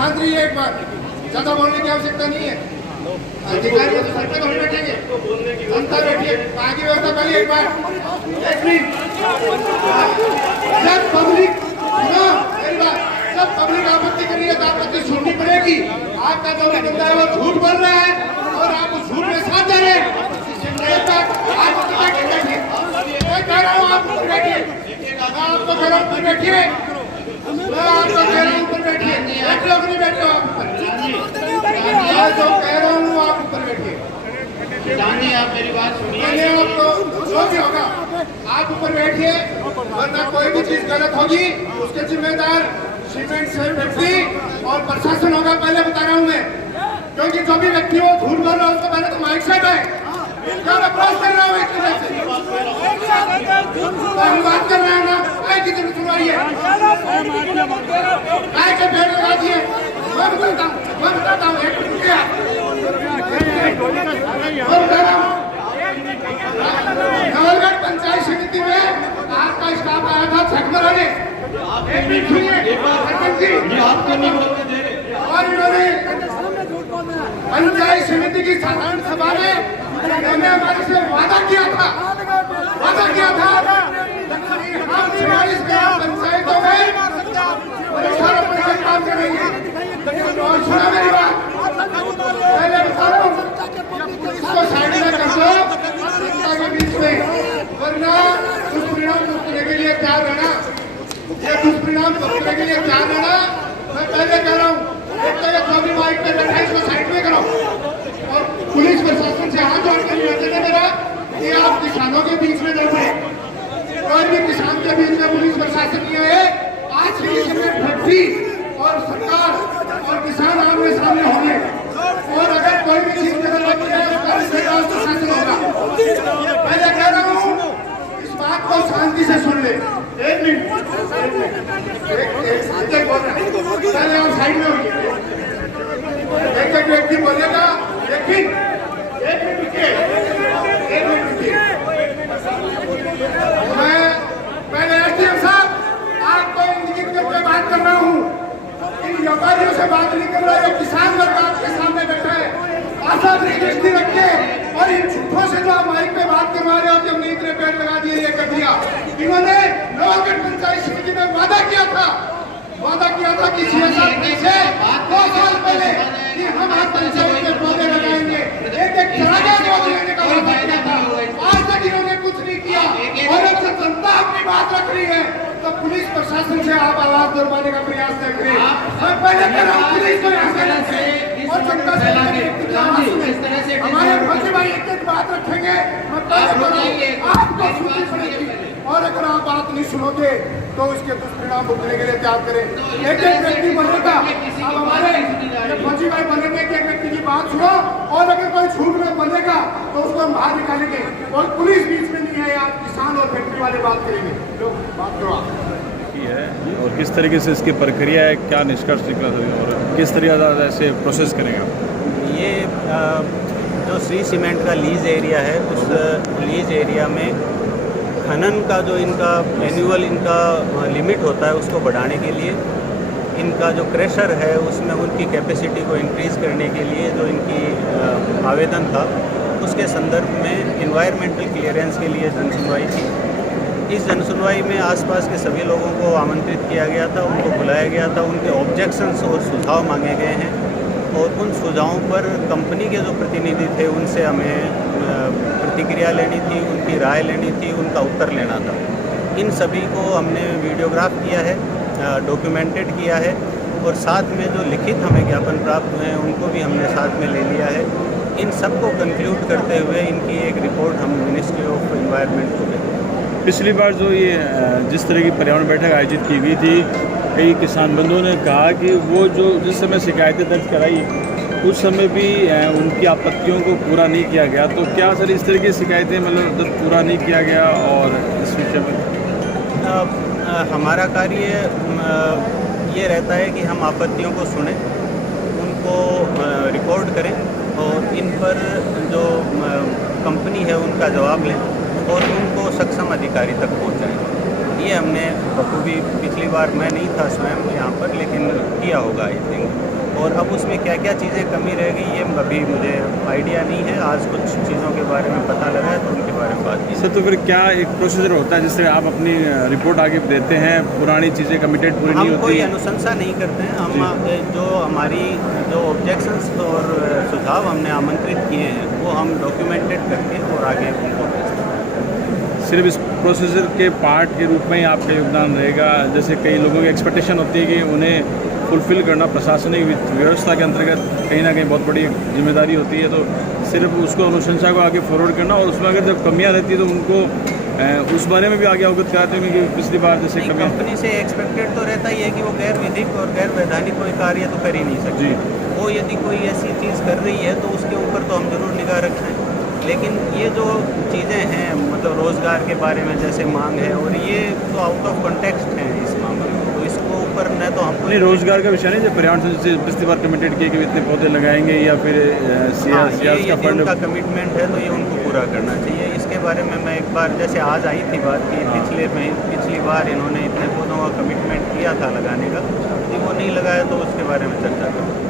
शांत रहिए एक बार, ज्यादा बोलने की आवश्यकता नहीं है। अधिकारी तो सर पे थोड़ी बैठेंगे, जनता बैठिए, आगे व्यवस्था करिए एक बार। जब पब्लिक जब पब्लिक आपत्ति कर रही है तो आपत्ति सुननी पड़ेगी। आपका जो भी बंदा है वो झूठ बोल रहा है और आप उस झूठ में साथ दे रहे हैं। आप बैठिए, मैं कह रहा हूँ आप ऊपर बैठिए, मैं आपको कह रहा हूँ ऊपर बैठिए, मैं आपको कह रहा हूँ ऊपर बैठिए, बैठ लोग नहीं बैठे आप ऊपर, मैं जो कह रहा हूँ आप ऊपर बैठिए। आप मेरी बात सुनिए, मैंने आपको जो भी होगा आप ऊपर बैठिए, वरना कोई भी चीज गलत होगी उसके जिम्मेदार सीमेंट से फैक्ट्री और प्रशासन होगा। पहले बता रहा हूँ मैं, क्योंकि जो भी व्यक्ति वो झूठ बोल रहा है उसको पहले तो माइक सेट है, क्या अप्रोच कर रहा हूँ एक तरह से, हम बात कर रहे हैं ना, काय की जरूरत सुनवाई है, काय के पेड़ लगा दिए। मैं बताता हूँ एक मिनट रुकिए, नवलगढ़ पंचायत समिति में आपका स्टाफ आया था छकमरा ने, एक मिनट सुनिए सरपंच जी, आपको नहीं बोलने दे रहे। और इन्होंने पंचायत समिति की साधारण सभा में उन्होंने हमारे से वादा किया था हम 46 ग्राम पंचायतों में 18% काम करेंगे। और सुना मेरी बात, पहले बता रहा हूँ इसको साइड में कर दो जनता के बीच में, वरना दुष्परिणाम भुगतने के लिए तैयार रहना, ये दुष्परिणाम भुगतने के लिए तैयार रहना। मैं पहले कह रहा हूँ एक तो ये जो भी माइक पे बैठा है इसको साइड में करो, और पुलिस प्रशासन से हाथ जोड़कर निवेदन है मेरा कि आप किसानों के बीच में न रहे, कोई भी किसान के बीच में पुलिस प्रशासन नहीं है। आज की फैक्ट्री और सरकार और किसान आमने सामने होंगे, और अगर कोई भी चीज गलत होती है तो प्रशासन होगा। पहले कह रहा हूँ इस बात को शांति से सुन ले, एक मिनट बोल रहा है, पहले आप साइड में होइए, एक एक व्यक्ति बोलेगा, लेकिन एक मिनट रुकिए, मैं पहले एसडीएम साहब आपको इंगित करके बात कर रहा हूँ, इन व्यापारियों से बात नहीं कर रहा है, किसान वर्ग आपके सामने बैठा है, आसानी दृष्टि रखिए, और इन झूठों से जो आप माइक पे बात करवा रहे हो कि हमने इतने पेड़ लगा दिए, ये कर दिया। इन्होंने नवलगढ़ पंचायत समिति में वादा किया था कि 6 साल पीछे 2 साल पहले कि हम आज पंचायत में पौधे लगाएंगे, एक चरागाह पौधे लेने का वादा किया था। आज तक इन्होंने कुछ नहीं किया, और अब जब जनता अपनी बात रख रही है तो पुलिस प्रशासन से आप आवाज दरवाने का प्रयास न करें। मैं पहले कह रहा हूँ पुलिस को यहाँ से और जनता से हमारे फौजी भाई एक एक बात रखेंगे, मैं पहले कह रहा हूँ आपको सुननी पड़ेगी, और अगर आप बात नहीं सुनोगे तो इसके दुष्परिणाम भुगतने के लिए तैयार करें। एक एक व्यक्ति बोलेगा, अब हमारे फौजी भाई बोलेंगे कि एक व्यक्ति की बात सुनो, और अगर कोई झूठ में बोलेगा तो उसको हम बाहर निकालेंगे, और पुलिस बीच में नहीं है, आप किसान और फैक्ट्री वाले बात करेंगे। लोग बात करो आप है, और किस तरीके से इसकी प्रक्रिया है, क्या निष्कर्ष निकला और किस तरीके से प्रोसेस करेंगे? ये जो श्री सीमेंट का लीज एरिया है, उस लीज एरिया में खनन का जो इनका एनुअल इनका लिमिट होता है उसको बढ़ाने के लिए, इनका जो क्रेशर है उसमें उनकी कैपेसिटी को इंक्रीज़ करने के लिए जो इनकी आवेदन था, उसके संदर्भ में एनवायरमेंटल क्लियरेंस के लिए जनसुनवाई थी। इस जनसुनवाई में आसपास के सभी लोगों को आमंत्रित किया गया था, उनको बुलाया गया था, उनके ऑब्जेक्शंस और सुझाव मांगे गए हैं, और उन सुझावों पर कंपनी के जो प्रतिनिधि थे उनसे हमें प्रतिक्रिया लेनी थी, उनकी राय लेनी थी, उनका उत्तर लेना था। इन सभी को हमने वीडियोग्राफ किया है, डॉक्यूमेंटेड किया है, और साथ में जो लिखित हमें ज्ञापन प्राप्त हुए हैं उनको भी हमने साथ में ले लिया है। इन सबको कंक्लूड करते हुए इनकी एक रिपोर्ट हम मिनिस्ट्री ऑफ एनवायरनमेंट को देंगे। पिछली बार जो ये जिस तरह की पर्यावरण बैठक आयोजित की गई थी, कई किसान बंधुओं ने कहा कि वो जो जिस समय शिकायतें दर्ज कराई उस समय भी उनकी आपत्तियों को पूरा नहीं किया गया, तो क्या सर इस तरह की शिकायतें मतलब पूरा नहीं किया गया? और इस विषय में हमारा कार्य ये रहता है कि हम आपत्तियों को सुनें, उनको रिकॉर्ड करें, और इन पर जो कंपनी है उनका जवाब लें और उनको सक्षम अधिकारी तक पहुंचाएं। ये हमने बखूबी पिछली बार मैं नहीं था स्वयं यहाँ पर, लेकिन किया होगा आई थिंक। और अब उसमें क्या क्या चीज़ें कमी रह गई ये अभी मुझे आइडिया नहीं है। आज कुछ चीज़ों के बारे में पता लगा है तो उनके बारे में बात की। सर तो फिर क्या एक प्रोसीजर होता है जिससे आप अपनी रिपोर्ट आगे देते हैं, पुरानी चीज़ें कमिटेड पूरी नहीं हम होती? कोई अनुशंसा नहीं करते हैं। हम जो हमारी जो ऑब्जेक्शंस और सुझाव हमने आमंत्रित किए हैं वो हम डॉक्यूमेंटेड करके और आगे उनको भेजते हैं। सिर्फ इस प्रोसीजर के पार्ट के रूप में ही आपका योगदान रहेगा? जैसे कई लोगों की एक्सपेक्टेशन होती है कि उन्हें फुलफिल करना प्रशासनिक व्यवस्था के अंतर्गत कहीं ना कहीं बहुत बड़ी जिम्मेदारी होती है, तो सिर्फ उसको अनुशंसा को आगे फॉरवर्ड करना और उसमें अगर जब कमियां रहती है तो उनको उस बारे में भी आगे अवगत कराते हैं कि पिछली बार जैसे कमियां। कंपनी से एक्सपेक्टेड तो रहता ही है कि वो गैर विधिक और गैर वैधानिक कोई कार्य तो कर ही नहीं सकती। वो यदि कोई ऐसी चीज़ कर रही है तो उसके ऊपर तो हम जरूर निगाह रखें। लेकिन ये जो चीज़ें हैं मतलब रोज़गार के बारे में जैसे मांग है और ये तो आउट ऑफ कॉन्टेक्स्ट है इस मामले में, तो इसको ऊपर न तो हमको नहीं रोज़गार का विषय नहीं, जब पर्यावरण से जैसे पिछली बार कमिटेड किए कि इतने पौधे लगाएंगे या फिर सीआर का फंड उनका कमिटमेंट है तो ये उनको पूरा करना चाहिए। इसके बारे में मैं एक बार जैसे आज आई थी बात कि पिछली बार इन्होंने इतने पौधों का कमिटमेंट किया था लगाने का, यदि वो नहीं लगाया तो उसके बारे में चर्चा करें।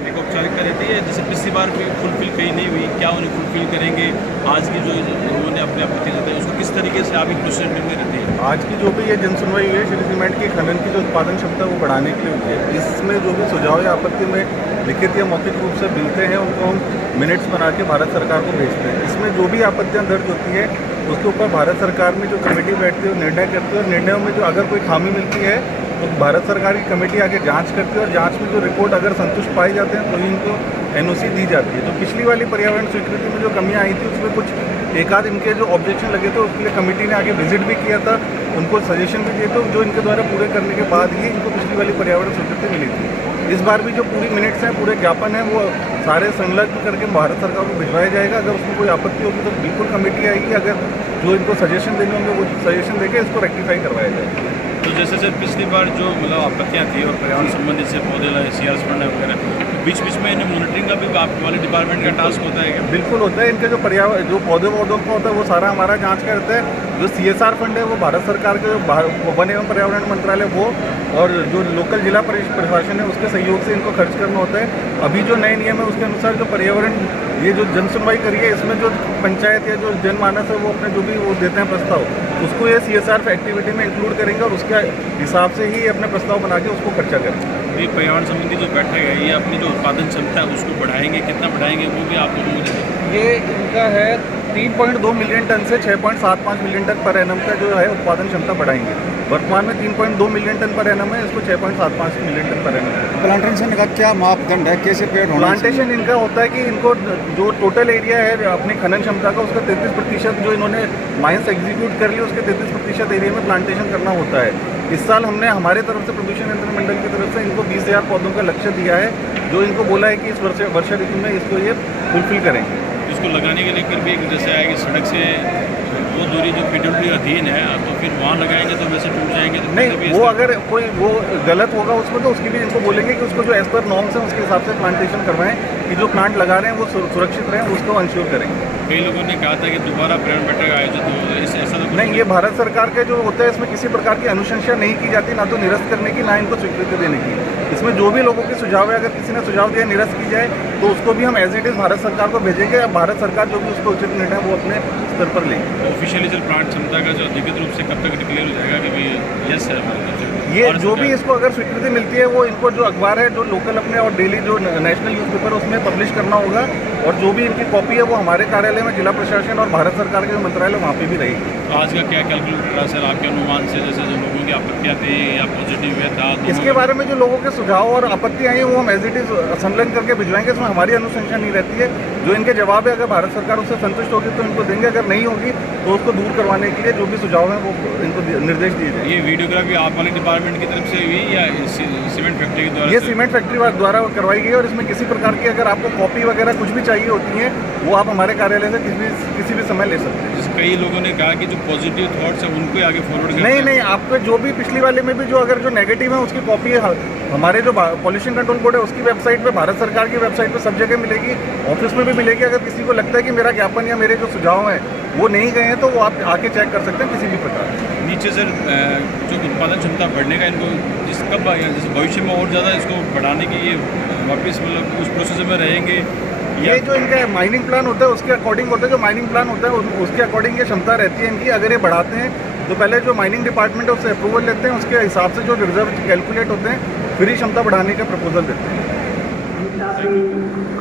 एक औपचारिकता रहती है जैसे पिछली बार भी फुलफिल कहीं नहीं हुई, क्या उन्हें फुलफिल करेंगे? आज की जो उन्होंने अपने आपत्ति जताई उसको किस तरीके से आप एक प्रोसेस में रहती है? आज की जो भी ये जन सुनवाई हुई है श्री सीमेंट की खनन की जो उत्पादन क्षमता वो बढ़ाने के लिए हुई है। इसमें जो भी सुझाव या आपत्ति में लिखित या मौखिक रूप से मिलते हैं उनको हम मिनट्स बना के भारत सरकार को भेजते हैं। इसमें जो भी आपत्तियाँ दर्ज होती है उसके ऊपर भारत सरकार में जो कमेटी बैठती है वो निर्णय करती है और निर्णयों में जो अगर कोई खामी मिलती है तो भारत सरकार की कमेटी आगे जांच करती है और जांच में जो रिपोर्ट अगर संतुष्ट पाई जाते हैं तो ही इनको एनओसी दी जाती है। तो पिछली वाली पर्यावरण स्वीकृति में जो कमियां आई थी उसमें कुछ एक आध इनके जो ऑब्जेक्शन लगे थे उसके लिए कमेटी ने आगे विजिट भी किया था, उनको सजेशन भी दिए थे जो इनके द्वारा पूरे करने के बाद ही इनको पिछली वाली पर्यावरण स्वीकृति मिली थी। इस बार भी जो पूरी मिनट्स हैं पूरे ज्ञापन हैं वो सारे संलग्न करके भारत सरकार को भिजवाया जाएगा। अगर उसमें कोई आपत्ति होगी तो बिल्कुल कमेटी आएगी, अगर जो इनको सजेशन देने होंगे वो सजेशन देके इसको रेक्टिफाई करवाया जाएगा। तो जैसे सर पिछली बार जो मतलब आपत्तियाँ थी और पर्यावरण संबंधित से पौधे लगे सीआर फंड वगैरह, बीच बीच में इन्हें मॉनिटरिंग का भी आपके वाले डिपार्टमेंट का टास्क होता है क्या? बिल्कुल होता है। इनके जो पर्यावरण जो पौधों का होता है वो सारा हमारा जांच करता है। जो CSR फंड है वो भारत सरकार के वन एवं पर्यावरण मंत्रालय वो और जो लोकल जिला प्रशासन है उसके सहयोग से इनको खर्च करना होता है। अभी जो नए नियम है उसके अनुसार जो पर्यावरण ये जो जन सुनवाई करी है इसमें जो पंचायत या जो जनमानस है वो अपने जो भी वो देते हैं प्रस्ताव उसको ये CSR एक्टिविटी में इंक्लूड करेंगे और उसके हिसाब से ही अपने प्रस्ताव बना के उसको खर्चा करेंगे। ये पर्यावरण संबंधी जो बैठक है ये अपनी जो उत्पादन क्षमता है उसको बढ़ाएंगे, कितना बढ़ाएंगे वो भी आप लोगों को ये इनका है 3.2 मिलियन टन से 6.75 मिलियन टन पर एनम का जो है उत्पादन क्षमता बढ़ाएंगे। वर्तमान में 3.2 मिलियन टन पर एनम है, इसको 6.75 मिलियन टन पर एनम है। प्लांटेशन का क्या मापदंड है, कैसे पेड़ होना चाहिए? प्लांटेशन इनका होता है कि इनको जो टोटल एरिया है अपनी खनन क्षमता का उसका 33% जो इन्होंने माइंस एग्जीक्यूट कर लिया उसके 33% एरिया में प्लांटेशन करना होता है। इस साल हमने हमारे तरफ से प्रदूषण नियंत्रण मंडल की तरफ से इनको 20,000 पौधों का लक्ष्य दिया है, जो इनको बोला है कि इस वर्षा ऋतु में इसको ये फुलफिल करेंगे। इसको लगाने के लिए फिर भी एक जैसे है कि सड़क से वो दूरी जो PWD अधीन है तो फिर वहाँ लगाएंगे तो वैसे टूट जाएंगे तो नहीं वो अगर कोई वो गलत होगा उसमें तो उसके लिए इनको बोलेंगे कि उसको जो एज पर नॉर्म्स है उसके हिसाब से प्लांटेशन करवाएं कि जो प्लांट लगा रहे हैं वो सुरक्षित रहें, उसको इंश्योर करेंगे। कई लोगों ने कहा था कि दोबारा पर्यावरण बैठक आयोजित हो, ऐसा तो नहीं, ये भारत सरकार के जो होता है इसमें किसी प्रकार की अनुशंसा नहीं की जाती, ना तो निरस्त करने की ना इनको स्वीकृति देने की। इसमें जो भी लोगों के सुझाव है अगर किसी ने सुझाव दिया निरस्त की जाए तो उसको भी हम एज इट इज भारत सरकार को भेजेंगे। अब भारत सरकार जो भी उसको उचित निर्णय वो अपने स्तर पर लेंगे। ऑफिशियली जल प्लांट क्षमता का जो अधिकृत रूप से कब तक डिक्लेयर हो जाएगा कि भाई यस है ये जो भी इसको अगर स्वीकृति मिलती है वो इनको जो अखबार है जो लोकल अपने और डेली जो नेशनल न्यूज़पेपर उसमें पब्लिश करना होगा और जो भी इनकी कॉपी है वो हमारे कार्यालय में जिला प्रशासन और भारत सरकार के जो मंत्रालय वहाँ पे भी रहेगी। तो आज का क्या कैलकुलेटर रहा सर आपके अनुमान से, जैसे जो लोगों की आपत्तियाँ थी या पॉजिटिव है था? इसके बारे में जो लोगों के सुझाव और आपत्ति आई है वो हम एज इट इज संलग्न करके भिजवाएंगे। इसमें हमारी अनुशंसा नहीं रहती है। जो इनके जवाब है अगर भारत सरकार उससे संतुष्ट होगी तो इनको देंगे, अगर नहीं होगी तो उसको दूर करवाने के लिए जो भी सुझाव है वो इनको निर्देश दिए जाएंगे। ये वीडियोग्राफी आप वाले डिपार्टमेंट की तरफ से हुई या सीमेंट फैक्ट्री के द्वारा? ये सीमेंट फैक्ट्री द्वारा करवाई गई और इसमें किसी प्रकार की अगर आपको कॉपी वगैरह कुछ भी चाहिए होती है वो आप हमारे कार्यालय से किसी भी समय ले सकते हैं। कई लोगों ने कहा कि जो पॉजिटिव थॉट्स है उनको आगे फॉरवर्ड करना नहीं, आपको जो भी पिछली वाले में भी जो अगर जो नेगेटिव है उसकी कॉपी हमारे जो पॉल्यूशन कंट्रोल बोर्ड है उसकी वेबसाइट पे, भारत सरकार की वेबसाइट पे सब जगह मिलेगी। ऑफिस में भी भी मिलेगी। अगर किसी को लगता है कि मेरा ज्ञापन या मेरे जो सुझाव हैं वो नहीं गए हैं तो वो आप आके चेक कर सकते हैं किसी भी प्रकार। नीचे सर जो उत्पादन क्षमता बढ़ने का इनको जैसे भविष्य में और ज़्यादा इसको बढ़ाने की ये वापस मतलब उस प्रोसेस में रहेंगे ये जो इनका माइनिंग प्लान होता है उसके अकॉर्डिंग होता है, जो माइनिंग प्लान होता है उसके अकॉर्डिंग ये क्षमता रहती है इनकी। अगर ये बढ़ाते हैं तो पहले जो माइनिंग डिपार्टमेंट है उससे अप्रूवल लेते हैं, उसके हिसाब से जो रिजर्व कैलकुलेट होते हैं फिर ही क्षमता बढ़ाने का प्रपोजल देते हैं।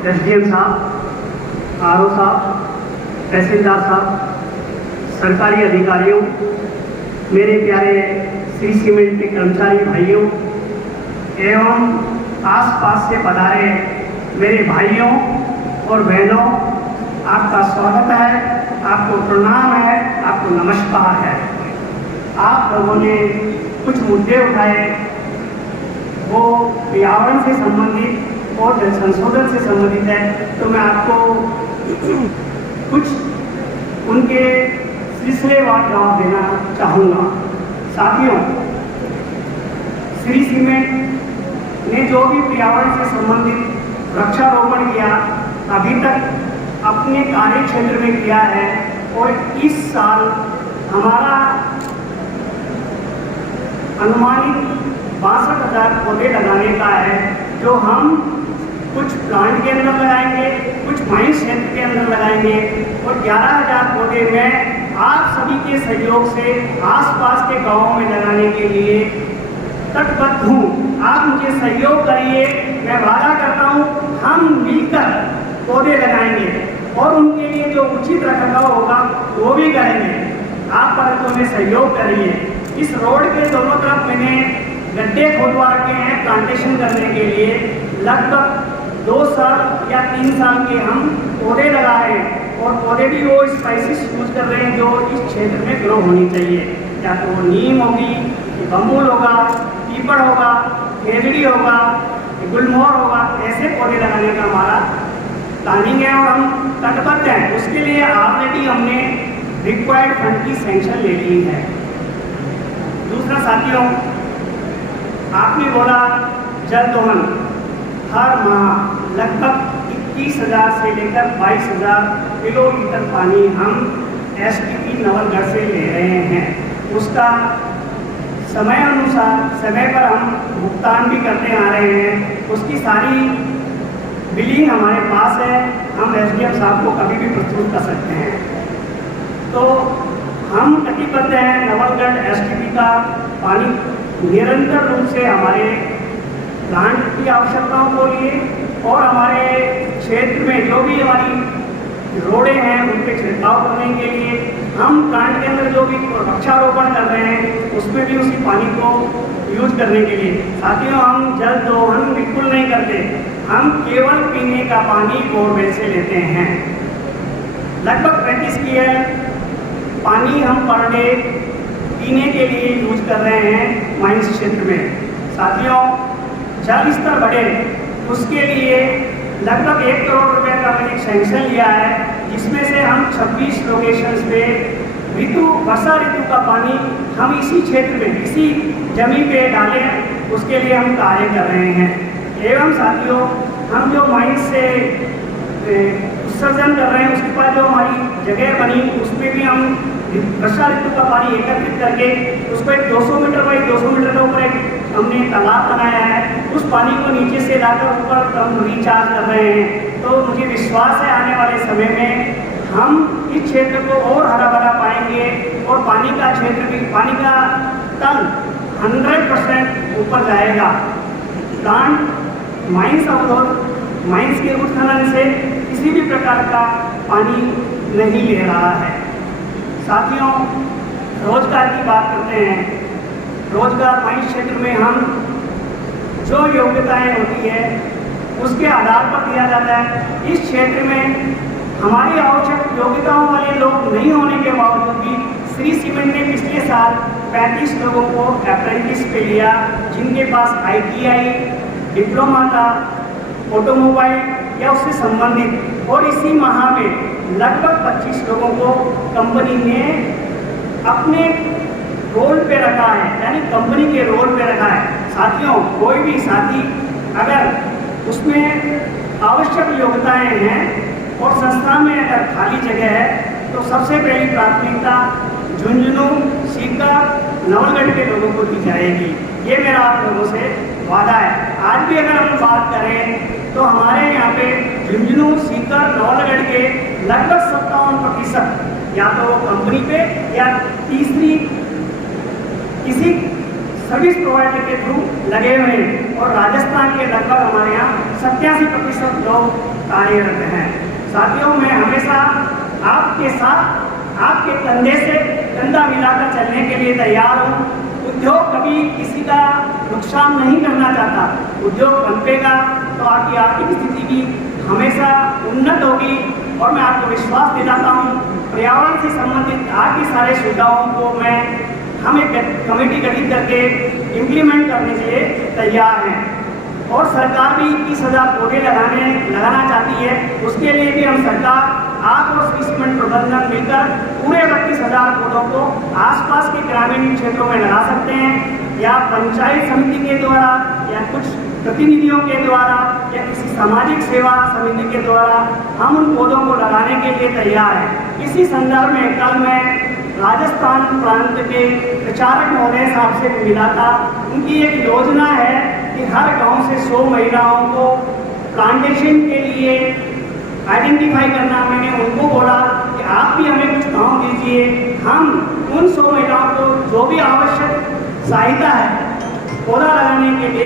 SDM साहब, RO साहब, तहसीलदार साहब, सरकारी अधिकारियों, मेरे प्यारे श्री सीमेंट के कर्मचारी भाइयों एवं आसपास से पधारे मेरे भाइयों और बहनों, आपका स्वागत है, आपको प्रणाम है, आपको नमस्कार है। आप लोगों ने कुछ मुद्दे उठाए, वो पर्यावरण से संबंधित और जल संशोधन से संबंधित है, तो मैं आपको कुछ उनके सिलसिलेवार जवाब देना चाहूँगा। साथियों, श्री सीमेंट ने जो भी पर्यावरण से संबंधित वृक्षारोपण किया अभी तक अपने कार्य क्षेत्र में किया है, और इस साल हमारा अनुमानित 62,000 पौधे लगाने का है, जो हम कुछ प्लांट के अंदर लगाएंगे, कुछ माइन क्षेत्र के अंदर लगाएंगे, और 11,000 पौधे मैं आप सभी के सहयोग से आसपास के गांवों में लगाने के लिए तटबद्ध हूँ। आप मुझे सहयोग करिए, मैं वादा करता हूँ हम मिलकर पौधे लगाएंगे और उनके लिए जो उचित रखरखाव होगा वो भी करेंगे। आप परंतु हमें सहयोग करिए। इस रोड के दोनों तरफ मैंने गड्ढे खोदवा रखे हैं प्लांटेशन करने के लिए। लगभग 2 साल या 3 साल के हम पौधे लगा रहे हैं, और पौधे भी वो स्पाइसिस यूज कर रहे हैं जो इस क्षेत्र में ग्रो होनी चाहिए। या तो वो नीम होगी, बम्बूल होगा, पीपड़ होगा, खेजड़ी होगा, गुलमोहर होगा, ऐसे पौधे लगाने का हमारा प्लानिंग है और हम तटबद्ध हैं। उसके लिए ऑलरेडी हमने रिक्वायर्ड फंड की सैंक्शन ले ली है। दूसरा साथियों, आपने बोला जल दोहन हर माह लगभग 21,000 से लेकर 22,000 किलोलीटर पानी हम STP नवलगढ़ से ले रहे हैं। उसका समय अनुसार समय पर हम भुगतान भी करते आ रहे हैं। उसकी सारी बिलिंग हमारे पास है, हम SDM साहब को कभी भी प्रस्तुत कर सकते हैं। तो हम कटिबद्ध हैं नवलगढ़ STP का पानी निरंतर रूप से हमारे प्लांट की आवश्यकताओं को लिए और हमारे क्षेत्र में जो भी हमारी रोडें हैं उन पर छिड़काव करने के लिए हम प्लांट के अंदर जो भी वृक्षारोपण कर रहे हैं उसमें भी उसी पानी को यूज करने के लिए। साथियों, हम जल दोहन बिल्कुल नहीं करते, हम केवल पीने का पानी बोरवेल से लेते हैं। लगभग 35 की पानी हम पर डे पीने के लिए यूज कर रहे हैं माइंस क्षेत्र में। साथियों, जल स्तर बढ़े उसके लिए लगभग 1 करोड़ रुपए का मैंने सैंक्शन लिया है, जिसमें से हम 26 लोकेशंस पे वर्षा ऋतु का पानी हम इसी क्षेत्र में इसी जमीन पे डालें, उसके लिए हम कार्य कर रहे हैं। एवं साथियों, हम जो माइंस से उत्सर्जन कर रहे हैं उसके बाद जो हमारी जगह बनी उसमें भी हम वर्षा ऋतु का पानी एकत्रित करके उसको एक 200 मीटर बाई 200 मीटर के ऊपर एक हमने तालाब बनाया है। उस पानी को नीचे से लाकर ऊपर हम रिचार्ज कर रहे हैं। तो मुझे विश्वास है आने वाले समय में हम इस क्षेत्र को और हरा भरा पाएंगे और पानी का क्षेत्र भी, पानी का तल 100% ऊपर जाएगा। प्लांट माइंस अवरोध, माइंस के उत्खनन से किसी भी प्रकार का पानी नहीं ले रहा है। साथियों, रोजगार की बात करते हैं। रोजगार माइंस क्षेत्र में हम जो योग्यताएं होती है उसके आधार पर दिया जाता है। इस क्षेत्र में हमारी आवश्यक योग्यताओं वाले लोग नहीं होने के बावजूद भी श्री सीमेंट ने पिछले साल 35 लोगों को अप्रेंटिस पे लिया, जिनके पास ITI डिप्लोमा था, ऑटोमोबाइल या उससे संबंधित, और इसी माह में लगभग 25 लोगों को कंपनी ने अपने रोल पे रखा है, यानी कंपनी के रोल पे रखा है। साथियों, कोई भी साथी अगर उसमें आवश्यक योग्यताएं हैं और संस्था में अगर खाली जगह है तो सबसे पहली प्राथमिकता झुंझुनू, सीकर, नवलगढ़ के लोगों को दी जाएगी। ये मेरा आप लोगों से वादा है। आज भी अगर हम बात करें तो हमारे यहाँ पे झुंझुनू, सीकर, नवलगढ़ के लगभग 57% या तो कंपनी पे या तीसरी किसी सर्विस प्रोवाइडर के थ्रू लगे हुए हैं और राजस्थान के लगभग हमारे यहाँ 87% लोग कार्यरत हैं। साथियों, मैं हमेशा आपके साथ आपके कंधे से कंधा मिलाकर चलने के लिए तैयार हूँ। उद्योग कभी किसी का नुकसान नहीं करना चाहता। उद्योग पनपेगा तो आपकी आर्थिक स्थिति भी हमेशा उन्नत होगी और मैं आपको विश्वास दिलाता हूँ पर्यावरण से संबंधित आपकी सारे सुविधाओं को हम एक कमेटी गठित करके इम्प्लीमेंट करने के लिए तैयार हैं और सरकार भी 21,000 पौधे लगाना चाहती है। उसके लिए भी हम सरकार आप और श्री सीमेंट प्रबंधन मिलकर पूरे 32,000 पौधों को आसपास के ग्रामीण क्षेत्रों में लगा सकते हैं या पंचायत समिति के द्वारा या कुछ प्रतिनिधियों के द्वारा या किसी सामाजिक सेवा समिति के द्वारा हम उन पौधों को लगाने के लिए तैयार हैं। इसी संदर्भ में कल मैं राजस्थान प्रांत के प्रचारक महोदय साहब से मिला था। उनकी एक योजना है कि हर गांव से 100 महिलाओं को प्लांटेशन के लिए आइडेंटिफाई करना। मैंने उनको बोला कि आप भी हमें कुछ गांव दीजिए, हम उन 100 महिलाओं को जो भी आवश्यक सहायता है पौधा लगाने के लिए